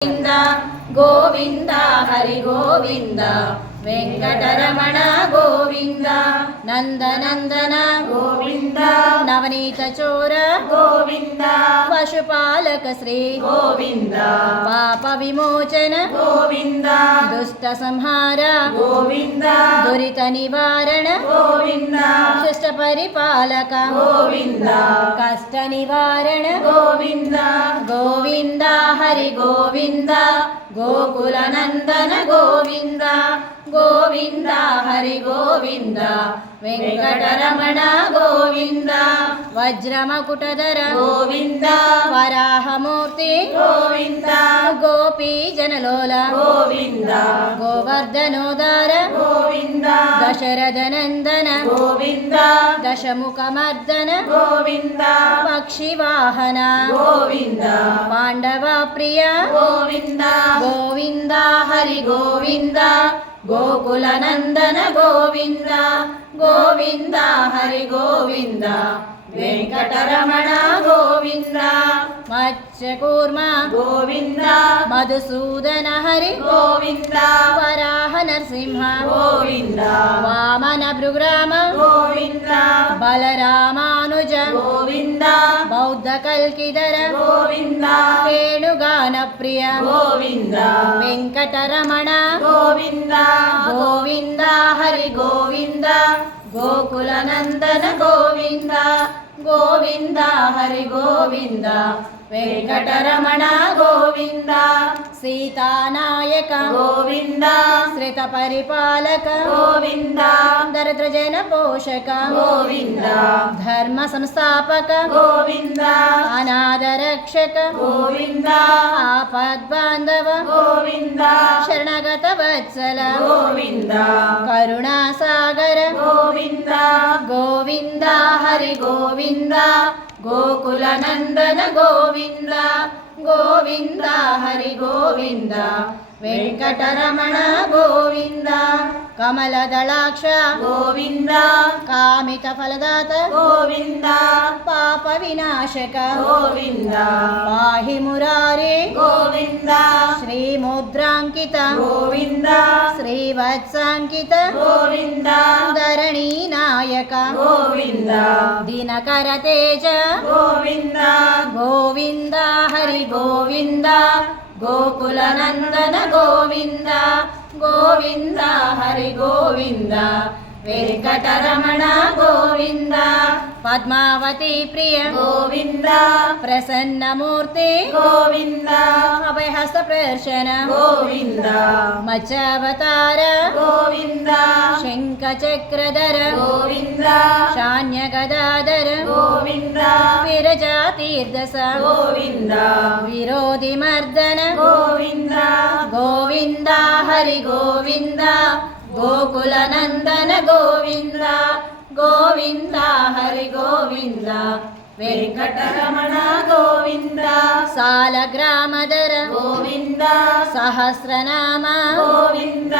ಗೋವಿಂದ ಗೋವಿಂದ ಹರಿ ಗೋವಿಂದ ವೆಂಕಟರಮಣ ಗೋವಿಂದ ನಂದನಂದನ ಗೋವಿಂದ ನವನೀತ ಚೋರ ಗೋವಿಂದ ಪಶುಪಾಲಕ ಶ್ರೀ ಗೋವಿಂದ ಪಾಪ ವಿಮೋಚನ ಗೋವಿಂದ ದುಷ್ಟ ಸಂಹಾರ ಗೋವಿಂದ ದುರಿತ ನಿವಾರಣ ಗೋವಿಂದ ಶಿಷ್ಟ ಪರಿಪಾಲಕ ಗೋವಿಂದ ಕಷ್ಟ ನಿವಾರಣ ಗೋವಿಂದ ಗೋವಿಂದ ಹರಿ ಗೋವಿಂದ ಗೋಕುಲ ನಂದನ ಗೋವಿಂದ ಗೋವಿಂದ ಹರಿ ಗೋವಿಂದ ವೆಂಕಟರಮಣ ಗೋವಿಂದ ವಜ್ರಮಕುಟಧರ ಗೋವಿಂದ ವರಾಹಮೂರ್ತಿ ಗೋವಿಂದ ಗೋಪೀ ಜನಲೋಲ ಗೋವಿಂದ ಗೋವರ್ಧನೋದಾರ ಗೋವಿಂದ ದಶರಥ ನಂದನ ಗೋವಿಂದ ದಶಮುಖಮರ್ದನ ಗೋವಿಂದ ಪಕ್ಷಿವಾಹನ ಗೋವಿಂದ ಪಾಂಡವ ಪ್ರಿಯ ಗೋವಿಂದ ಗೋವಿಂದ ಹರಿ ಗೋವಿಂದ ಗೋಕುಲ ನಂದನ ಗೋವಿಂದ ಗೋವಿಂದ ಹರಿ ಗೋವಿಂದ ವೆಂಕಟರಮಣ ಗೋವಿಂದ ಮತ್ಸ್ಯಕೂರ್ಮ ಗೋವಿಂದ ಮಧುಸೂದನ ಹರಿ ಗೋವಿಂದ ವರಾಹ ನರಸಿಂಹ ಗೋವಿಂದ ವಾಮನ ಭೃಗ್ರಾಮ ಗೋವಿಂದ ಬಲರಾಮಾನುಜ ಗೋವಿಂದ ಬೌದ್ಧ ಕಲ್ಕಿದರ ಗೋವಿಂದ ವೇಣುಗಾನ ಪ್ರಿಯ ಗೋವಿಂದ ವೆಂಕಟರಮಣ ಗೋವಿಂದ ಗೋವಿಂದ ಹರಿ ಗೋವಿಂದ ಗೋಕುಲ ನಂದನ ಗೋವಿಂದ ಗೋವಿಂದ ಹರಿ ಗೋವಿಂದ ವೆಂಕಟರಮಣ ಗೋವಿಂದ ಸೀತಾನಾಯಕ ಗೋವಿಂದ ಶ್ರಿತ ಪರಿಪಾಲಕ ಗೋವಿಂದ ದರಿದ್ರ ಜನ ಪೋಷಕ ಗೋವಿಂದ ಧರ್ಮ ಸಂಸ್ಥಾಪಕ ಗೋವಿಂದ ಅನಾಥ ರಕ್ಷಕ ಗೋವಿಂದ ಆಪದ್ಬಾಂಧವ ಗೋವಿಂದ ಶರಣಗತ ವತ್ಸಲ ಗೋವಿಂದ ಕರುಣಾಸಾಗರ ಗೋವಿಂದ ಗೋವಿಂದ ಹರಿ ಗೋವಿಂದ ಗೋಕುಲ ನಂದನ ಗೋವಿಂದ ಗೋವಿಂದ ಹರಿ ಗೋವಿಂದ ವೆಂಕಟರಮಣ ಗೋವಿಂದ ಕಮಲದಳಾಕ್ಷ ಗೋವಿಂದ ಕಾಮಿತ ಫಲದಾತ ಗೋವಿಂದ ಪಾಪ ವಿನಾಶಕ ಗೋವಿಂದ ಪಾಹಿ ಮುರಾರಿ ಗೋವಿಂದ ಶ್ರೀ ಮುದ್ರಾಂಕಿತ ಗೋವಿಂದ ಶ್ರೀವತ್ಸಾಂಕಿತ ಗೋವಿಂದ ಧರಣಿ ನಾಯಕ ಗೋವಿಂದ ದಿನಕರ ತೇಜ ಗೋವಿಂದ ಗೋವಿಂದ ಹರಿ ಗೋವಿಂದ ಗೋಕುಲ ನಂದನ ಗೋವಿಂದ ಗೋವಿಂದ ಹರಿ ಗೋವಿಂದ ವೆಂಕಟರಮಣ ಗೋವಿಂದ ಪದ್ಮಾವತಿ ಪ್ರಿಯ ಗೋವಿಂದ ಪ್ರಸನ್ನ ಮೂರ್ತಿ ಗೋವಿಂದ ಅಭಯಹಸ್ತ ಪ್ರದರ್ಶನ ಗೋವಿಂದ ಮಚ್ಚಾವತಾರ ಗೋವಿಂದ ಶಂಖ ಚಕ್ರಧರ ಗೋವಿಂದ ಶಾನ್ಯ ಗದಾಧರ ಗೋವಿಂದ ವಿರಜಾ ತೀರ್ಧಸ ಗೋವಿಂದ ವಿರೋಧಿ ಮರ್ದನ ಗೋವಿಂದ ಗೋವಿಂದ ಹರಿ ಗೋವಿಂದ ಗೋಕುಲ ನಂದನ ಗೋವಿಂದ ಗೋವಿಂದ ಹರಿ ಗೋವಿಂದ ವೆಂಕಟರಮಣ ಗೋವಿಂದ ಸಾಲಗ್ರಾಮದರ ಗೋವಿಂದ ಸಹಸ್ರನಾಮ ಗೋವಿಂದ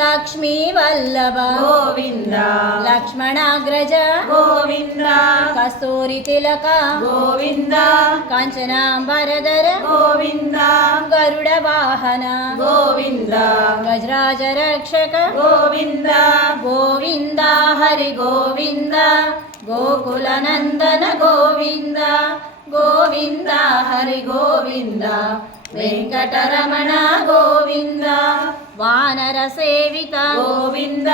ಲಕ್ಷ್ಮೀ ವಲ್ಲಭ ಗೋವಿಂದ ಲಕ್ಷ್ಮಣಾಗ್ರಜ ಗೋವಿಂದ ಕಸ್ತೂರಿ ತಿಲಕ ಗೋವಿಂದ ಕಾಂಚನಾಂಬರಧರ ಗೋವಿಂದ ಗರುಡ ವಾಹನ ಗೋವಿಂದ ಗಜರಾಜ ರಕ್ಷಕ ಗೋವಿಂದ ಗೋವಿಂದ ಹರಿ ಗೋವಿಂದ ಗೋಕುಲ ನಂದನ ಗೋವಿಂದ ಗೋವಿಂದ ಹರಿ ಗೋವಿಂದ ವೆಂಕಟರಮಣ ಗೋವಿಂದ ವಾನರ ಸೇವಿತ ಗೋವಿಂದ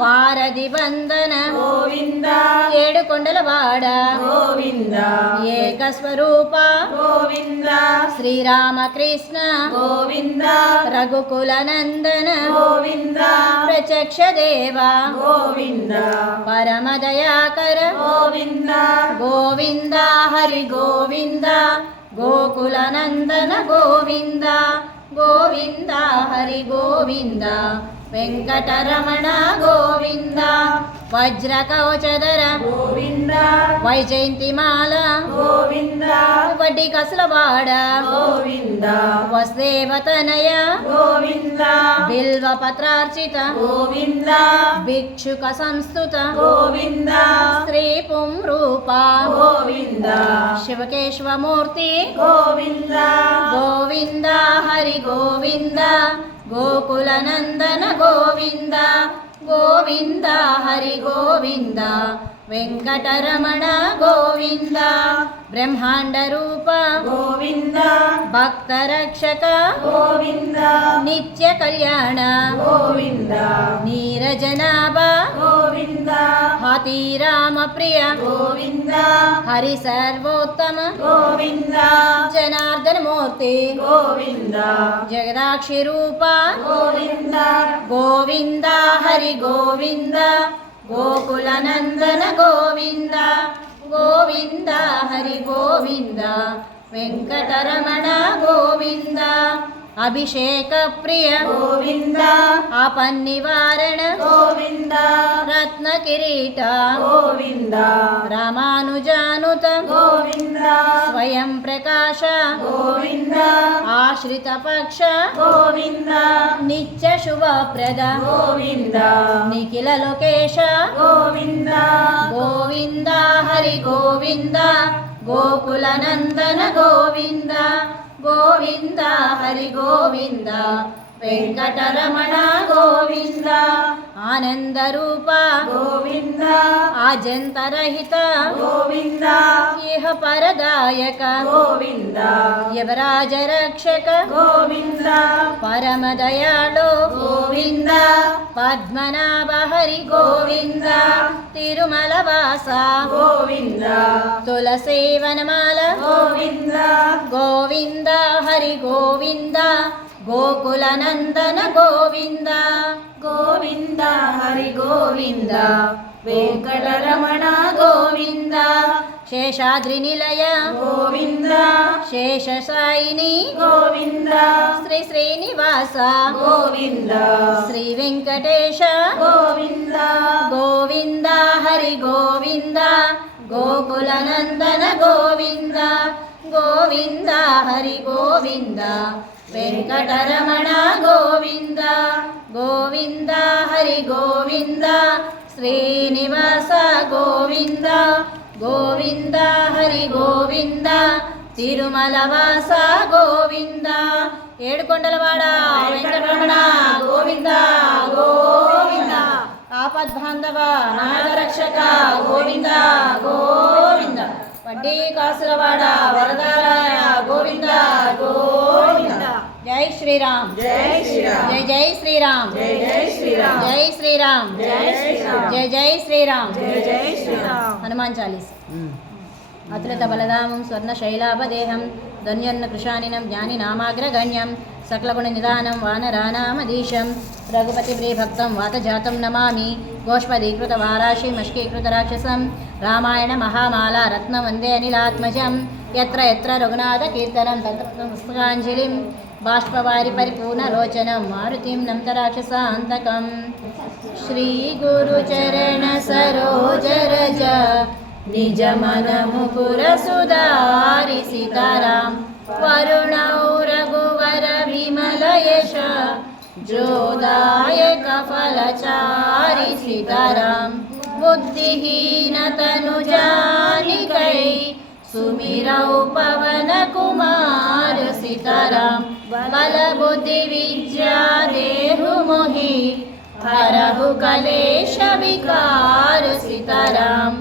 ವಾರಧಿ ಬಂಧನ ಗೋವಿಂದ ಏಡುಕೊಂಡಲವಾಡ ಗೋವಿಂದ ಏಕಸ್ವರೂಪ ಗೋವಿಂದ ಶ್ರೀರಾಮಕೃಷ್ಣ ಗೋವಿಂದ ರಘುಕುಲ ನಂದನ ಗೋವಿಂದ ಪ್ರತ್ಯಕ್ಷ ದೇವ ಗೋವಿಂದ ಪರಮ ದಯಾಕರ ಗೋವಿಂದ ಗೋವಿಂದ ಹರಿ ಗೋವಿಂದ ಗೋಕುಲ ನಂದನ ಗೋವಿಂದ ಗೋವಿಂದ ಹರಿ ಗೋವಿಂದ ವೆಂಕಟರಮಣ ಗೋವಿಂದ ವಜ್ರ ಕವಚಧರ ಗೋವಿಂದ ವೈಜಯಂತಿ ಮಾಲ ಗೋವಿಂದ ವಡ್ಡಿ ಕಸಲವಾಡ ಗೋವಿಂದ ವಸುದೇವತನಯ ಗೋವಿಂದ ಬಿಲ್ವ ಪತ್ರಾರ್ಚಿತ ಗೋವಿಂದ ಭಿಕ್ಷುಕ ಸಂಸ್ತುತ ಗೋವಿಂದ ಶ್ರೀ ಪುಂರೂಪ ಗೋವಿಂದ ಶಿವಕೇಶವ ಮೂರ್ತಿ ಗೋವಿಂದ ಗೋವಿಂದ ಹರಿ ಗೋವಿಂದ ಗೋಕುಲನಂದನ ಗೋವಿಂದ ಗೋವಿಂದ ಹರಿ ಗೋವಿಂದ ವೆಂಕಟರಮಣ ಗೋವಿಂದ ಬ್ರಹ್ಮಾಂಡ ರೂಪ ಗೋವಿಂದ ಭಕ್ತರಕ್ಷಕ ಗೋವಿಂದ ನಿತ್ಯ ಕಲ್ಯಾಣ ಗೋವಿಂದ ನೀರಜನಾಭ ಗೋವಿಂದ ಹಾತಿರಾಮ ಪ್ರಿಯ ಗೋವಿಂದ ಹರಿ ಸರ್ವೋತ್ತಮ ಗೋವಿಂದ ಜನಾರ್ದನ ಮೂರ್ತಿ ಗೋವಿಂದ ಜಗದಾಕ್ಷಿ ರೂಪ ಗೋವಿಂದ ಗೋವಿಂದ ಹರಿ ಗೋವಿಂದ ಗೋಕುಲನಂದನ ಗೋವಿಂದ ಗೋವಿಂದ ಹರಿ ಗೋವಿಂದ ವೆಂಕಟರಮಣ ಗೋವಿಂದ ಅಭಿಷೇಕ ಪ್ರಿಯ ಗೋವಿಂದ ಆಪನ್ನಿವಾರಣ ಗೋವಿಂದ ರತ್ನ ಕಿರೀಟ ಗೋವಿಂದ ರಾಮಾನುಜಾನುತ ಗೋವಿಂದ ಸ್ವಯಂ ಪ್ರಕಾಶ ಗೋವಿಂದ ಆಶ್ರಿತ ಪಕ್ಷ ಗೋವಿಂದ ನಿತ್ಯ ಶುಭಪ್ರದ ಗೋವಿಂದ ನಿಖಿಲ ಲೋಕೇಶ ಗೋವಿಂದ ಗೋವಿಂದ ಹರಿ ಗೋವಿಂದ ಗೋಕುಲನಂದನ ಗೋವಿಂದ ಗೋವಿಂದ ಹರಿ ಗೋವಿಂದ ವೆಂಕಟರಮಣ ಗೋವಿಂದ ಆನಂದ ರೂಪ ಗೋವಿಂದ ಆಜಂತರಹಿತ ಗೋವಿಂದ ಇಹ ಪರದಾಯಕ ಗೋವಿಂದ ಯವರಾಜ ರಕ್ಷಕ ಗೋವಿಂದ ಪರಮ ದಯಾಳು ಗೋವಿಂದ ಪದ್ಮನಾಭ ಹರಿ ಗೋವಿಂದ ತಿರುಮಲ ವಾಸ ಗೋವಿಂದ ತುಳಸೇವನಮಾಲ ಗೋವಿಂದ ಗೋವಿಂದ ಹರಿ ಗೋವಿಂದ ಗೋಕುಲನಂದನ ಗೋವಿಂದ ಗೋವಿಂದ ಹರಿ ಗೋವಿಂದ ವೆಂಕಟರಮಣ ಗೋವಿಂದ ಶೇಷಾದ್ರಿ ನಿಲಯ ಗೋವಿಂದ ಶೇಷಶಾಯಿನಿ ಗೋವಿಂದ ಶ್ರೀ ಶ್ರೀನಿವಾಸ ಗೋವಿಂದ ಶ್ರೀ ವೆಂಕಟೇಶ ಗೋವಿಂದ ಗೋವಿಂದ ಹರಿ ಗೋವಿಂದ ಗೋಕುಲನಂದನ ಗೋವಿಂದ ಗೋವಿಂದ ಹರಿ ಗೋವಿಂದ ವೆಂಕಟರಮಣ ಗೋವಿಂದ ಗೋವಿಂದ ಹರಿ ಗೋವಿಂದ ಶ್ರೀನಿವಾಸ ಗೋವಿಂದ ಗೋವಿಂದ ಹರಿ ಗೋವಿಂದ ತಿರುಮಲ ವಾಸ ಗೋವಿಂದ ಏಡುಕೊಂಡಲವಾಡ ವೆಂಕಟರಮಣ ಗೋವಿಂದ ಗೋವಿಂದ ಆಪದ್ಬಾಂಧವ ನಾಗರಕ್ಷಕ ಗೋವಿಂದ ಗೋವಿಂದ ವಡ್ಡಿ ಕಾಸುರವಾಡ ವರದಾರಾಯ ಗೋವಿಂದ ಗೋವಿಂದ ಜೈ ಶ್ರೀರಾಮ್ ಜೈ ಶ್ರೀರಾಮ್ ಜೈ ಜೈ ಶ್ರೀರಾಮ್ ಜೈ ಜೈ ಶ್ರೀರಾಮ್ ಜೈ ಶ್ರೀರಾಮ್ ಜೈ ಶ್ರೀರಾಮ್ ಜೈ ಜೈ ಶ್ರೀರಾಮ್ ಜೈ ಜೈ ಶ್ರೀರಾಮ್ ಹನುಮಾನ್ ಚಾಲೀಸ್ ಅತೃತ ಬಲಧಾಮಂ ಸ್ವರ್ಣಶೈಲಾಭದೇಹಂ ಧನ್ಯನ್ನ ಕೃಶಾನಿನಂ ಜ್ಞಾನಿನಾಮಾಗ್ರಗಣ್ಯಂ ಸಕಲಗುಣನಿಧಾನಂ ವಾನರಾನಾಮಧೀಶಂ ರಘುಪತಿಪ್ರಿಯಭಕ್ತಂ ವಾತಜಾತಂ ನಮಾಮಿ ಗೋಷ್ಪದೀಕೃತವಾರಾಶಿಮಷ್ಕೀಕೃತರಾಕ್ಷಸಂ ರಾಮಾಯಣ ಮಹಾಮಾಲಾ ರತ್ನವಂದೇ ಅನಿಲಾತ್ಮಜಂ ಯತ್ರ ಯತ್ರ ರಘುನಾಥಕೀರ್ತನಂ ತತ್ರ ಪುಷ್ಪಕಾಂಜಲಿಂ ಬಾಷ್ಪವಾರಿ ಪರಿಪೂರ್ಣಲೋಚನಂ ಮಾರುತಿಂ ನಮ್ತ ರಾಕ್ಷಸಾಂತಕಂ ಶ್ರೀಗುರುಚರಣ ಸರೋಜರಜ ನಿಜ ಮನ ಮುಕುರ ಸುಧಾರಿ ಸೀತಾರಾಮ್ ವರುಣೌ ರಘುವರ ವಿಮಲ ಯಶ ಜೋದಾಯಕ ಫಲಚಾರಿ ಸೀತಾರಾಮ್ ಬುದ್ಧಿಹೀನ ತನು ಜಾನಿಕೈ ಸುಮಿರೌ ಪವನ ಕುಮಾರ ಸೀತಾರಾಮ್ ಬಲ ಬುದ್ಧಿ ವಿದ್ಯಾ ದೇಹು ಮೊಹಿ ಹರಹು ಕಲೇಶ ವಿಕಾರ ಸೀತಾರಾಮ್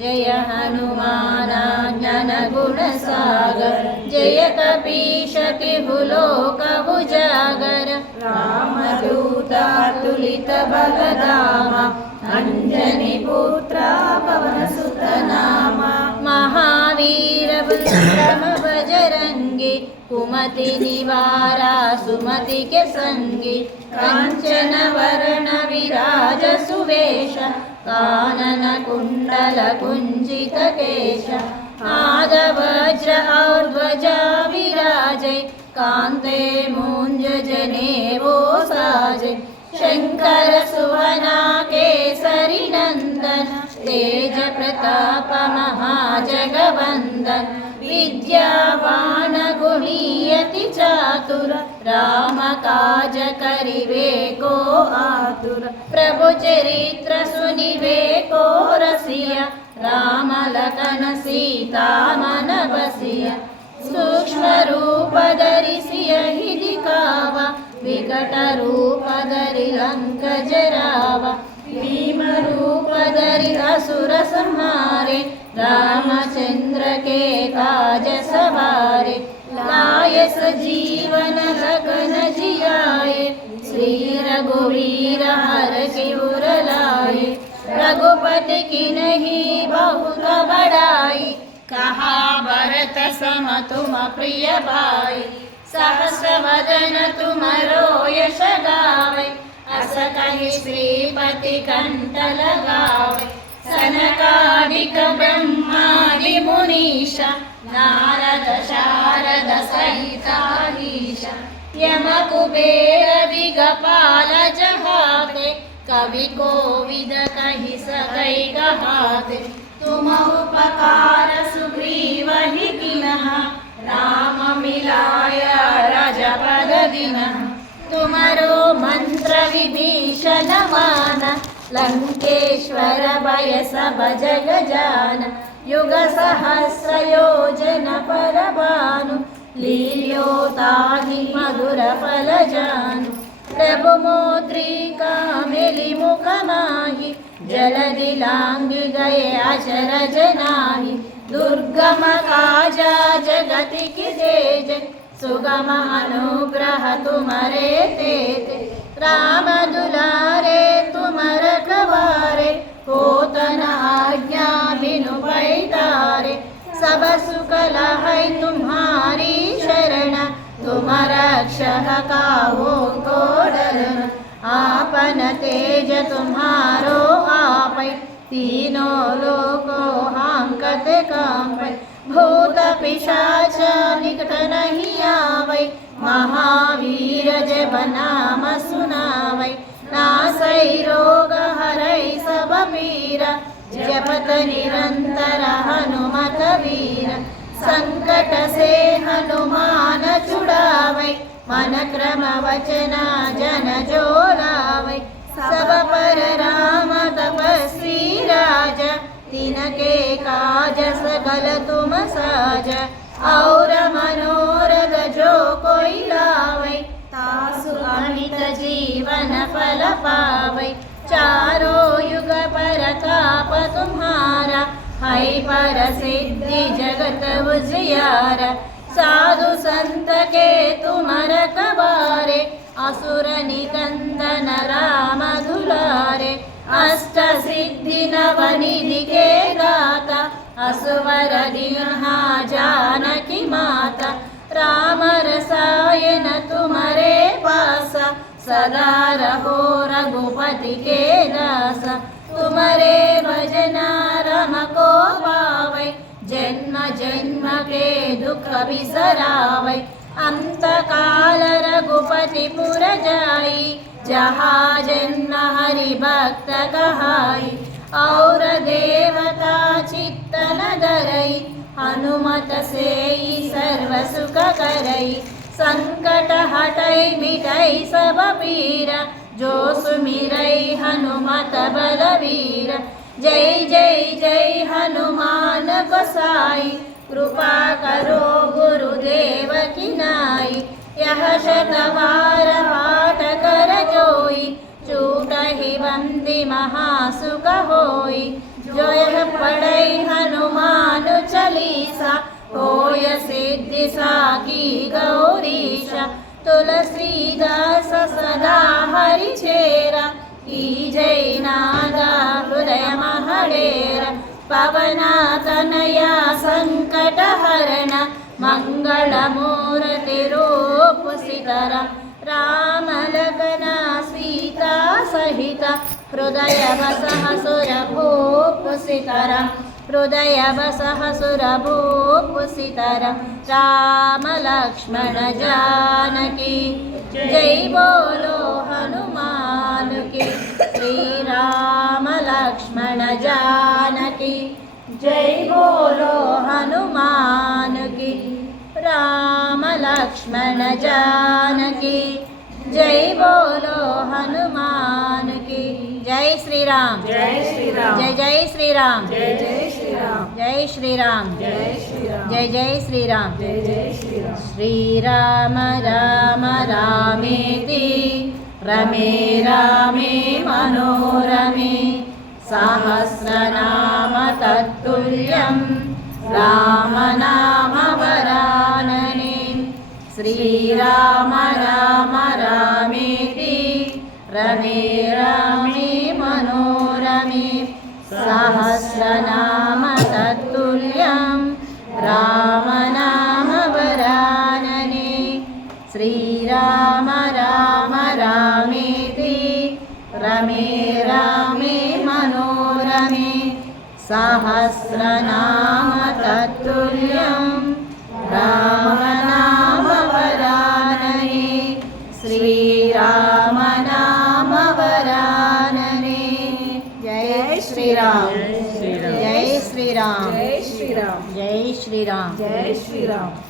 ಜಯ ಹನುಮಾನ ಜ್ಞಾನ ಗುಣ ಸಾಗರ ಜಯ ಕಪೀಶ ತಿಹು ಲೋಕ ಉಜಾಗರ ರಾಮದೂತ ತುಲಿತ ಬಲಧಾಮ ಅಂಜನಿ ಪುತ್ರ ಪವನ ಸುತ ನಾಮ ಮಹಾವೀರ ವಿಕ್ರಮ ಬಜರಂಗಿ ಕುಮತಿ ನಿವಾರ ಸುಮತಿ ಕೆ ಸಂಗಿ ಕಂಚನ ವರ್ಣ ವಿರಾಜ ಸುವೇಶ ಕಾನನ ಕುಂಡಲ ಕುಂಜಿತ ಕೇಶ ಆದ ವಜ್ರ ಔರ್ಧ್ವಜ ವಿರಾಜೈ ಕಾಂತೆ ಮೂಂಜ ಜನೇವೋ ಸಾಜೈ ಶಂಕರ ಸುವನ ಕೇಸರಿ ನಂದನ ತೇಜ ಪ್ರತಾಪ ಮಹಾಜಗವಂದನ ವಿದ್ಯಾವಾನ ಗುಣಿಯತಿ ಚಾತುರ ರಾಮ ಕಾಜ ಕರಿವೆ ಕೋ ಆತುರ ಪ್ರಭು ಚರಿತ್ರ ಸುನಿವೆ ಕೋ ರಸಿಯ ರಾಮ ಲಖನ ಸೀತಾ ಮನ ಬಸಿಯ ಸೂಕ್ಷ್ಮ ರೂಪ ಧರಿಸಿಯ ಹಿದಿ ಕಾವ ವಿಕಟ ರೂಪಧರಿ ಲಂಕ ಜರಾವ ಭೀಮ ರೂಪಧರಿ ಅಸುರ ಸಂಹಾರೆ रामचंद्र के काज सवारे लाए सजीवन लगन जियाए श्री रघुवीर हर शिवर लाए रघुपति की नहीं बहुत बड़ाई कहा भरत सम तुम प्रिय भाई सहस वदन तुमरो यश गावे अस कहि श्रीपति कंठ लगावे सनकादिक ब्रह्मादि मुनीशा नारद शारद सहिताधीश यम कुबेर दिगपाल जहाते कवि कोविद कहि सकै गहाते तुम उपकार सुग्रीव ही किन्ह राम मिलाय राजपद दिनः तुमरो मंत्र विभीषण मान लंकेश्वर भय सब जग जान युग सहस्र योजन पर भानु लील्योताहि मधुर फल जानु प्रभु मोद्रिका मिलि मुख माहि जलधि लांघि गए अचरज नाही दुर्गम काजा जगति की तेज सुगम अनुग्रह तुम्हारे तेते राम दुलारे तुम रखवारे होतन आज्ञा बिनु पैतारे सब सुख लहै तुम्हारी शरण तुम रक्षक काहू को डरन आपन तेज तुम्हारो आपै तीनों लोको हांकत कांपै भूत पिशाच निकट नहीं आवै महावीर जब नाम सुनावै नासै रोग हरै सब पीरा जपत निरंतर हनुमत वीर संकट से हनुमान छुड़ावै मन क्रम वचना जन जो लावै सब पर राम तपस्वी राजा तिनके काज सकल तुम साजा और मनोरथ जो कोई लावै तासु अमित जीवन फल पावै चारों युग परताप तुम्हारा है पर सिद्धि जगत उजियारा साधु संत के तुम रखवारे असुर निकंदन राम दुलारे अष्ट सिद्धि नवनिधि के दाता असुवर दीन्हा जानकी माता राम रसायन तुम्हारे पासा सदा रहो रघुपति के दासा तुम्हारे भजना रम को पावै जन्म जन्म के दुख बिसरावै अंत काल रघुपति पुर जाई जहाँ जन्म हरि भक्त कहाई और देवता चित्तन धरई हनुमत से सर्व सुख करई संकट हटई मिटई सब पीरा जो सुमिरई हनुमत बलवीर जय जय जय हनुमान गोसाई कृपा करो गुरुदेव की नाई यह शतवार पाठ कर जोई छूटहि बंदी महासुख होई जो यह पढ़ई हनुमान चालीसा होय सिद्धि साकी गौरीशा तुलसीदास सदा हरि चेरा की जय नादा हृदय महडेरा पवना तनया संकट हरण मंगल मूर्ति रूप सीताराम राम लगना सीता सहित हृदय बसह सुर भूप सीताराम हृदय बसह सुर भूप सीताराम राम लक्ष्मण जानकी जय बोलो हनुमान की श्री राम लक्ष्मण जानकी जय बोलो हनुमान की राम लक्ष्मण जानकी जय बोलो हनुमान की जय श्री राम जय श्री राम जय जय श्री राम जय जय श्री राम जय श्री राम जय श्री राम जय जय श्री राम जय जय श्री राम श्री राम राम रामेति रमे रामे मनोरमे सहस्रनाम तत्तुल्यं रामनामवरानने श्रीराम राम रामेति रमे रामे मनोरमे सहस्रनाम तत्तुल्यं रामनामवरानने श्रीराम राम रामेति रमे रामे मनोरमे सहस्रनाम तत्तुल्यं रामनामवरानने श्रीराम नाम वरानने। जय श्री राम, जय श्री राम, जय श्री राम, जय श्री राम, जय श्री राम।